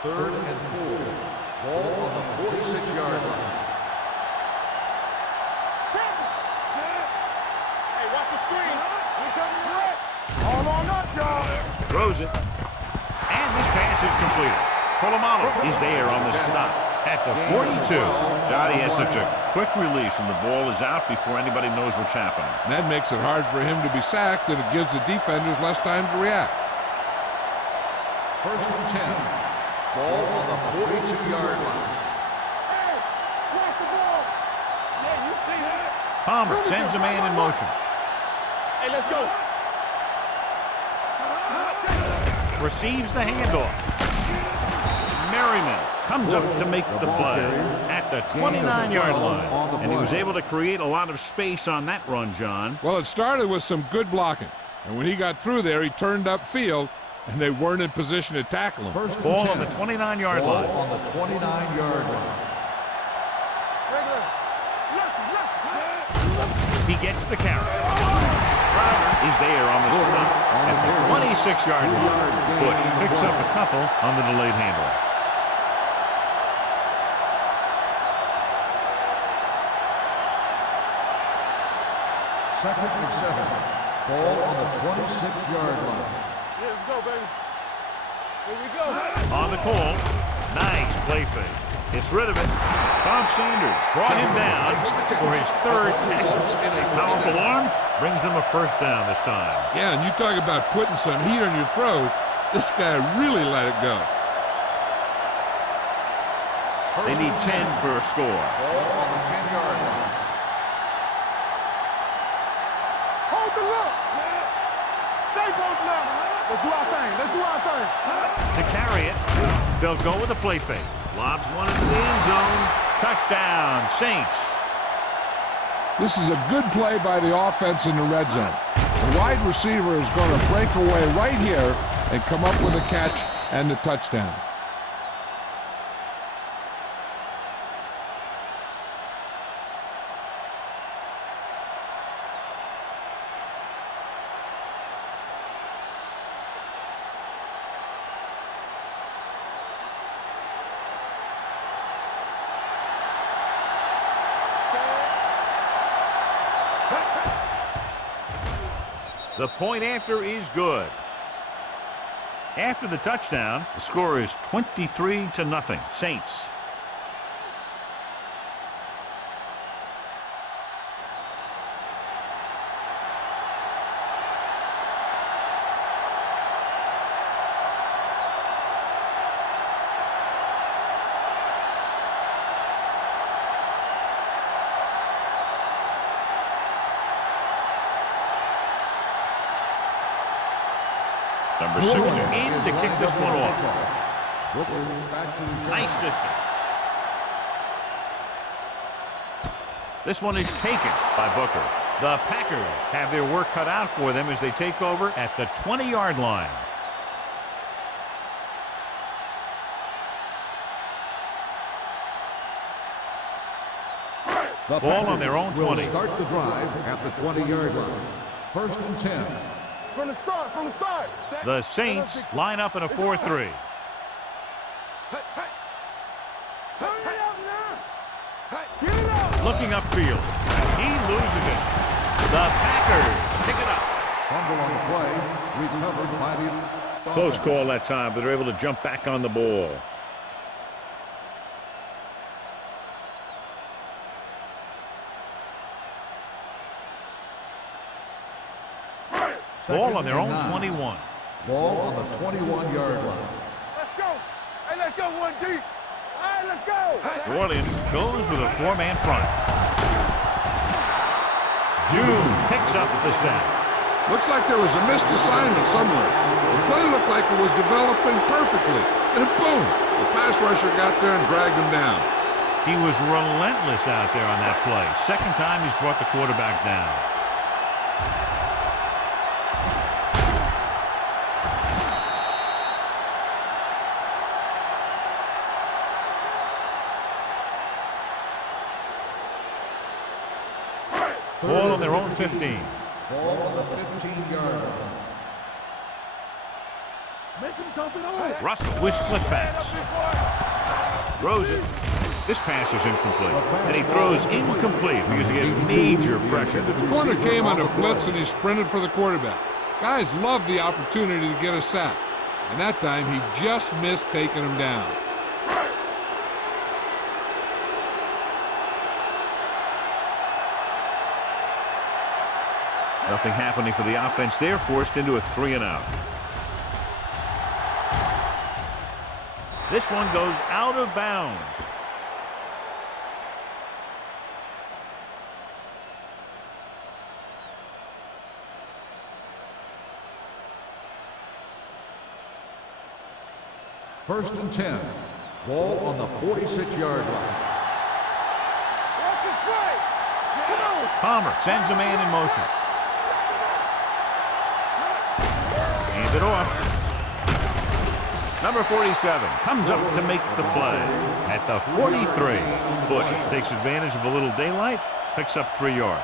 Third and 4. Ball on the 46-yard line. Hey, watch the screen. We coming to red. All on us, y'all. Throws it. And this pass is completed. Polamalu is there on the stop at the 42. Johnny has such a quick release, and the ball is out before anybody knows what's happening. And that makes it hard for him to be sacked, and it gives the defenders less time to react. First and 10. Ball on the 42-yard line. Hey, watch the ball. Yeah, you see that. Palmer sends a man in motion. Hey, let's go. Receives the handoff. Merriman comes up to make the play at the 29-yard line. And he was able to create a lot of space on that run, John. Well, it started with some good blocking. And when he got through there, he turned upfield, and they weren't in position to tackle him. First Ball and on the 10. 29-yard Ball line. on the 29-yard line. He gets the carry. Crowder is there on the stop at the 26-yard line. Bush picks up a couple on the delayed handoff. Second and 7. Ball on the 26-yard line. Yeah, let's go, baby. Here we go. On the call, nice play fake. Gets rid of it. Bob Sanders brought him down for his third tackle. A powerful arm brings them a first down this time. Yeah, and you talk about putting some heat on your throws. This guy really let it go. They need 10 for a score. Ball on the 10-yard line. Hold the look. Stay both now. Let's do our thing. Let's do our thing. To carry it, they'll go with a play fake. Lobs one into the end zone. Touchdown, Saints. This is a good play by the offense in the red zone. The wide receiver is going to break away right here and come up with a catch and the touchdown. The point after is good. After the touchdown, the score is 23-0. Saints. Number 60 in to kick this one off. Nice distance. This one is taken by Booker. The Packers have their work cut out for them as they take over at the 20-yard line. The Ball on their own 20. Will start the drive at the 20-yard line. 1st and 10. From the start, from the start. The Saints line up in a 4-3. Hurry up now. Get it up. Looking upfield. He loses it. The Packers pick it up. Fumble on the play. Recovered by the Close call that time, but they're able to jump back on the ball. Ball on their own 21. Ball on the 21-yard line. Let's go. Hey, let's go one deep. All right, let's go. New Orleans goes with a 4-man front. June picks up the sack. Looks like there was a missed assignment somewhere. The play looked like it was developing perfectly. And boom, the pass rusher got there and dragged him down. He was relentless out there on that play. Second time he's brought the quarterback down. Ball on their own 15. Ball on the 15-yard line. Make him dump it on. Russell with split pass. Throws it. This pass is incomplete. And he throws incomplete because he had major pressure. The corner came on a blitz and he sprinted for the quarterback. Guys love the opportunity to get a sack. And that time he just missed taking him down. Nothing happening for the offense. They're forced into a 3-and-out. This one goes out of bounds. First and 10. Ball on the 46-yard line. Watch it play. Come on. Palmer sends a man in motion. Hand it off. Number 47 comes up to make the play. At the 43, Bush takes advantage of a little daylight, picks up 3 yards.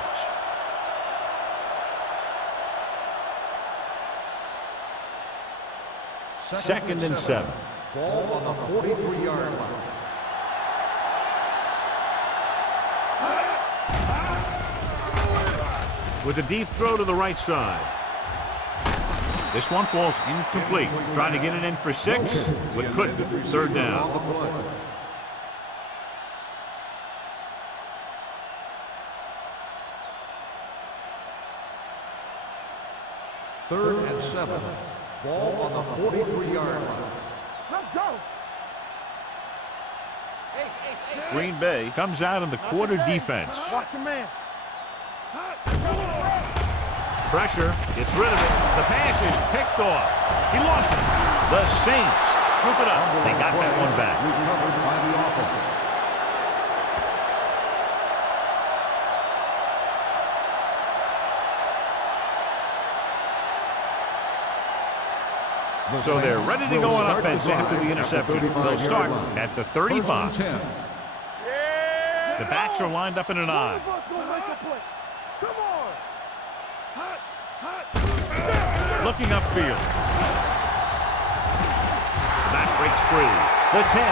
Second and 7. Ball on the 43-yard line. With a deep throw to the right side. This one falls incomplete. Trying to get it in for 6, but couldn't. 3rd down. Third and 7. Ball on the 43-yard line. Let's go. Green Bay comes out in the quarter defense. Watch your man. Pressure, gets rid of it. The pass is picked off. He lost it. The Saints scoop it up. They got that one back. Recovered by the offense. So they're ready to go on offense after the interception. They'll start at the 35. Yeah. The backs are lined up in an eye. Come on. Looking upfield. That breaks free. The 10,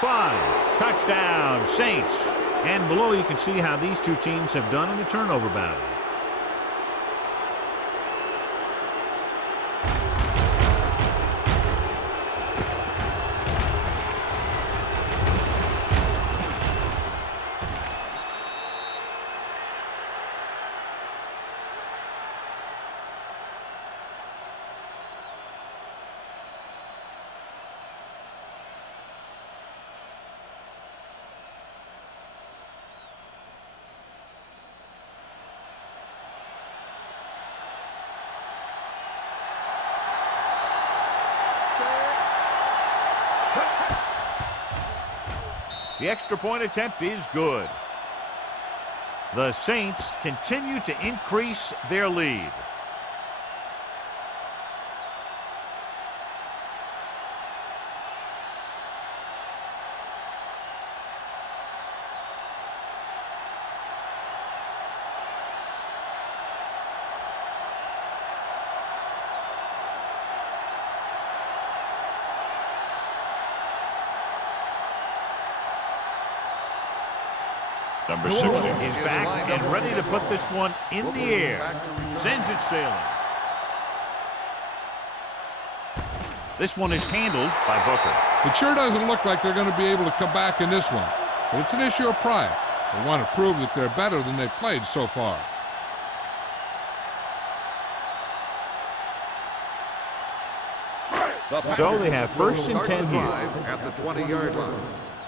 5, touchdown, Saints. And below you can see how these two teams have done in the turnover battle. The extra point attempt is good. The Saints continue to increase their lead. Number 60 is back and ready to put this one in the air. Sends it sailing. This one is handled by Booker. It sure doesn't look like they're going to be able to come back in this one, but it's an issue of pride. They want to prove that they're better than they've played so far. So they have first and 10 here. At the 20-yard line.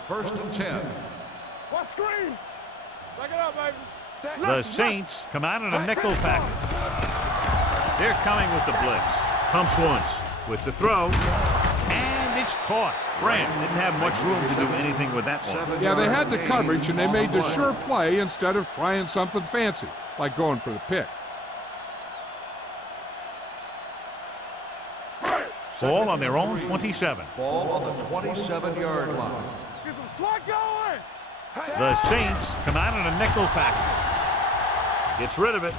First and 10. What screen? Back it up, baby. The Saints come out in a nickel package. They're coming with the blitz. Pumps once with the throw, and it's caught. Branch didn't have much room to do anything with that one. Yeah, they had the coverage, and they made the sure play instead of trying something fancy, like going for the pick. Ball on their own 27. Ball on the 27-yard line. Get some slot going. The Saints come out in a nickel package. Gets rid of it.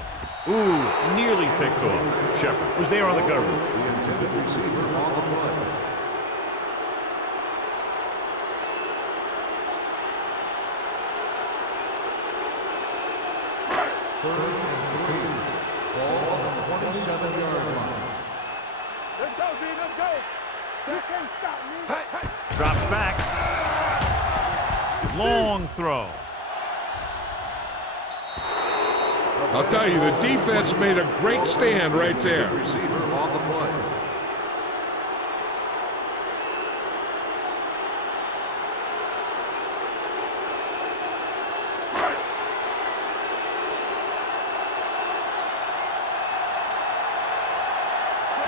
Ooh, nearly picked off. Shepard was there on the coverage. The intended receiver on the play. Third and 3. Ball on the 27-yard line. Let's go, D. Let's go. You can't stop me. Drops back. Long throw. I'll tell you, the defense made a great stand right there. Receiver on the play.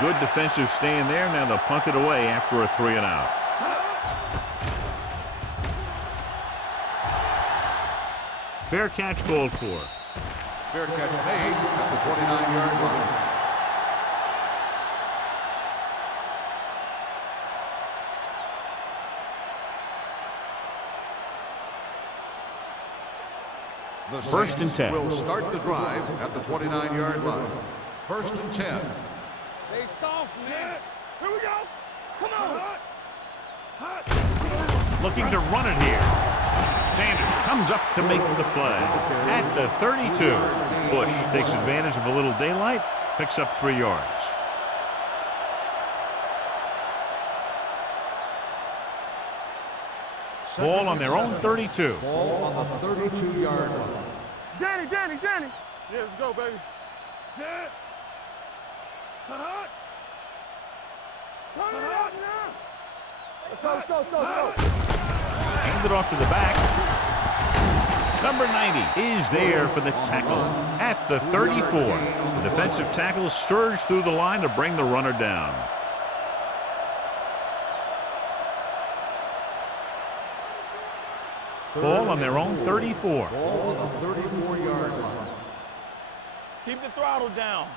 Good defensive stand there. Now they'll punt it away after a 3 and out. Fair catch called for. Fair catch made at the 29-yard line. The First and 10. Will start the drive at the 29-yard line. First and 10. They soft, man. Here we go. Come on. Looking to run it here. Sanders comes up to make the play at the 32. Bush takes advantage of a little daylight, picks up 3 yards. Ball on their own 32. Ball on the 32-yard line. Danny. Yeah, let's go, baby. Set. Hot. Turn it up now. Let's go. Hand it off to the back. Number 90 is there for the tackle at the 34. The defensive tackle surged through the line to bring the runner down. Ball on their own 34. Ball on the 34-yard line. Keep the throttle down.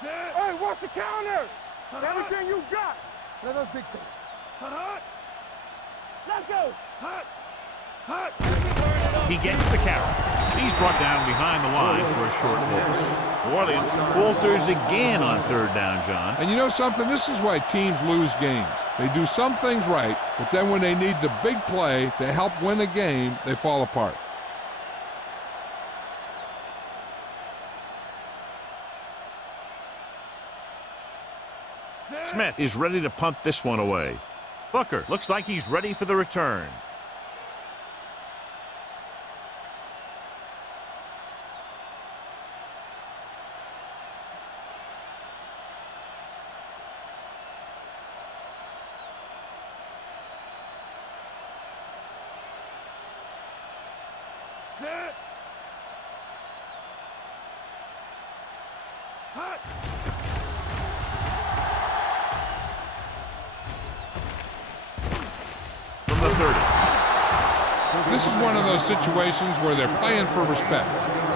Set. Hey, what's the counter? Everything you got. Let us dictate. Hot. Let's go. Hot. He gets the carry. He's brought down behind the line for a short loss. New Orleans falters again on 3rd down, John. And you know something? This is why teams lose games. They do some things right, but then when they need the big play to help win a game, they fall apart. Smith is ready to punt this one away. Booker looks like he's ready for the return. Set. Hot. From the 30. This is one of those situations where they're playing for respect.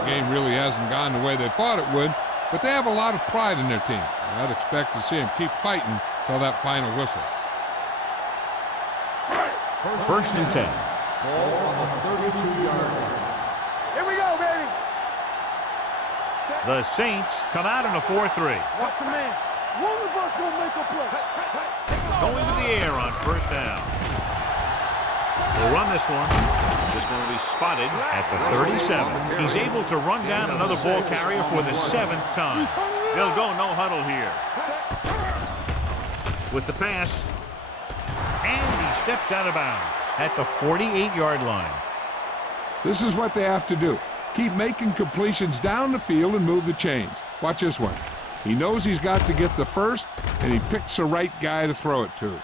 The game really hasn't gone the way they thought it would, but they have a lot of pride in their team. I'd expect to see them keep fighting till that final whistle. First and 10. Ball on the 32-yard line. Here we go, baby. The Saints come out in a 4-3. Watch your man. One of us gonna make a play. Going to the air on first down. They'll run this one. This one will be spotted at the 37. He's able to run down another ball carrier for the 7th time. They'll go no huddle here. With the pass. And he steps out of bounds at the 48-yard line. This is what they have to do. Keep making completions down the field and move the chains. Watch this one. He knows he's got to get the first, and he picks the right guy to throw it to.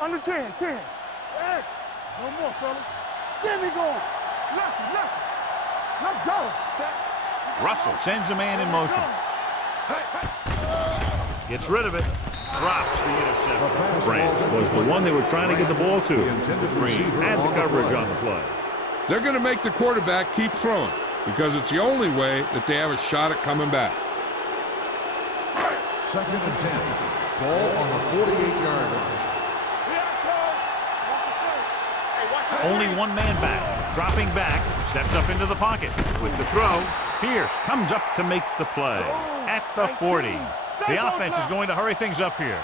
Under 10, 10. X. No more, fellas. There we go. Left. Let's go. Russell sends a man in motion. Gets rid of it. Drops the interception. Branch was the one they were trying to get the ball to. Green had the coverage on the play. They're going to make the quarterback keep throwing because it's the only way that they have a shot at coming back. Second and 10. Ball on the 48-yard line. Only one man back. Dropping back. Steps up into the pocket. With the throw, Pierce comes up to make the play. At the 40. The offense is going to hurry things up here.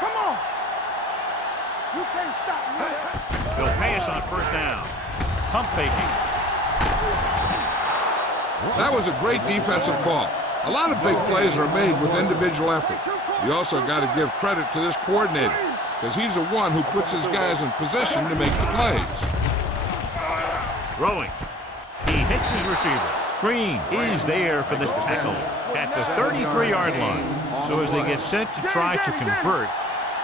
Come on. You can't stop me. They'll pass on first down. Pump faking. That was a great defensive call. A lot of big plays are made with individual effort. You also got to give credit to this coordinator because he's the one who puts his guys in position to make the plays. Throwing. He hits his receiver. Green is there for the tackle at the 33-yard line. So as they get set to try to convert,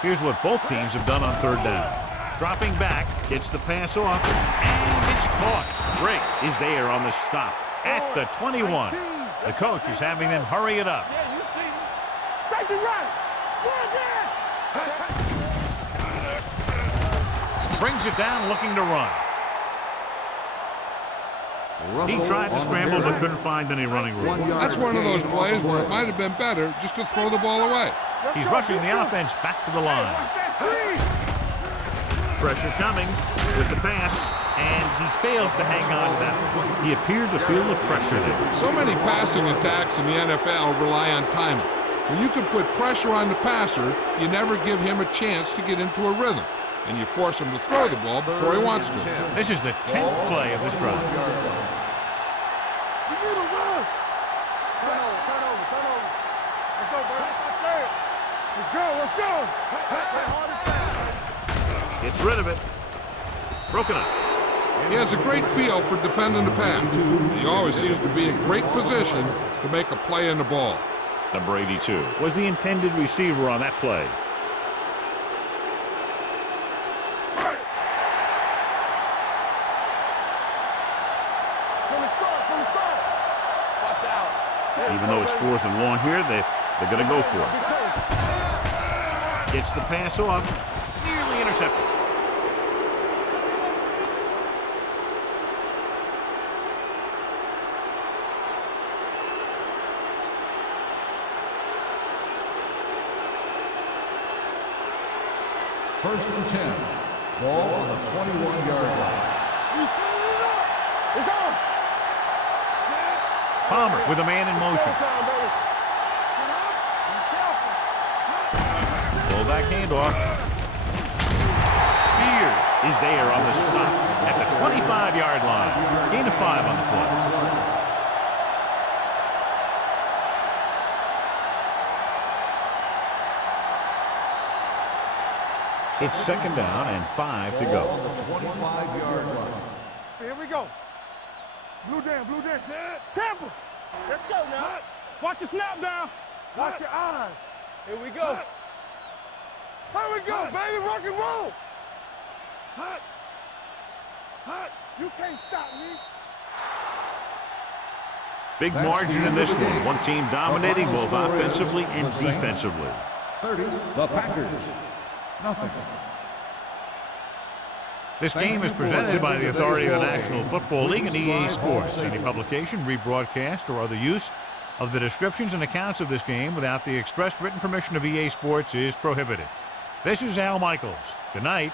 here's what both teams have done on third down. Dropping back, gets the pass off, and it's caught. Drake is there on the stop at the 21. The coach is having them hurry it up. Yeah, you see me. Safety right. Brings it down looking to run. He tried to scramble but couldn't find any running room. That's one of those plays where it might have been better just to throw the ball away. He's rushing the offense back to the line. Pressure coming with the pass, and he fails to hang on to that. He appeared to feel the pressure there. So many passing attacks in the NFL rely on timing. When you can put pressure on the passer, you never give him a chance to get into a rhythm, and you force him to throw the ball before he wants to. This is the 10th play of this drive. We need a rush. Turn over. Let's go, bro. Let's go. Gets rid of it. Broken up. He has a great feel for defending the pass. He always seems to be in great position to make a play in the ball. Number 82 was the intended receiver on that play. From the start. Watch out. Even though it's 4th and long here, they're going to go for it. Gets the pass off. Nearly intercepted. First and 10. Ball on the 21-yard line. It's on. Palmer with a man in motion. Pull back handoff. Spears is there on the stop at the 25-yard line. Gain of 5 on the play. It's second down and 5 to go. On the 25-yard line. Here we go. Blue Dan. Tampa. Let's go now. Watch the snap down. Watch your eyes. Here we go. Here we go, baby. Rock and roll. You can't stop me. Big margin in this one. One team dominating both offensively and defensively. 30, the Packers. Nothing. This game is presented by the authority of the National Football League and EA Sports. Any publication, rebroadcast, or other use of the descriptions and accounts of this game without the expressed written permission of EA Sports is prohibited. This is Al Michaels. Good night.